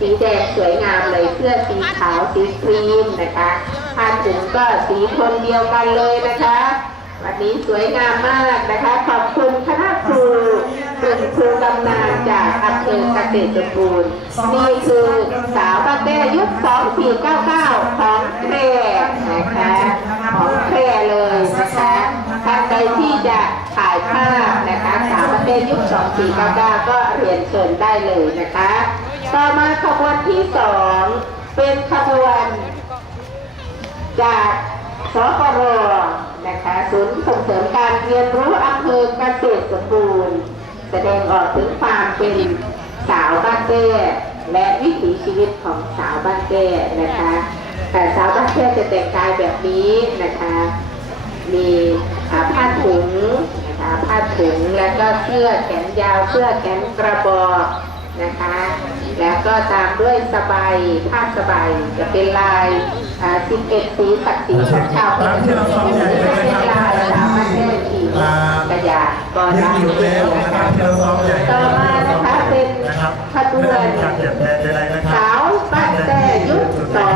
สีแดงสวยงามเลยเสื้อสีขาวสีครีมนะคะผ้าถุงก็สีโทนเดียวกันเลยนะคะ วันนี้สวยงามมากนะคะ ขอบคุณคณะครูเป็นครูกำนานจากอำเภอเกษตรสมบูรณ์นี่คือสาวบ้านแม่ยุค2499 ของแพร่นะคะของแพร่เลยนะคะท่านใดที่จะถ่ายภาพนะคะสาวบ้านแม่ยุค 2499 ก็เรียนเชิญได้เลยนะคะ ต่อมาขบวนที่สองเป็นขบวนจากสปรนะคะศูนย์ส่งเสริมการเรียนรู้อำเภอเกษตรสมบูรณ์ แสดงออกถึงความเป็นสาวบ้านแก้และวิถีชีวิตของสาวบ้านแก้นะคะแต่สาวบ้านแก้จะแต่งกายแบบนี้นะคะ มีผ้าถุงนะคะผ้าถุงแล้วก็เสื้อแขนยาวเสื้อแขนกระบอก นะคะ แล้วก็ตามด้วยสบายผ้าสบายจะเป็นลายอ่า11สีสักสีของชาวบ้านจะเป็นลายสาวบ้านแก้ขี่กระยานก่อนยังนะอยู่แล้วนะครับที่เราซ้อมใหญ่ต่อมานะคะเป็นนะครับขบวนการเปลี่ยนแปลงใดๆนะครับสาวบ้านแต้ยุคสอง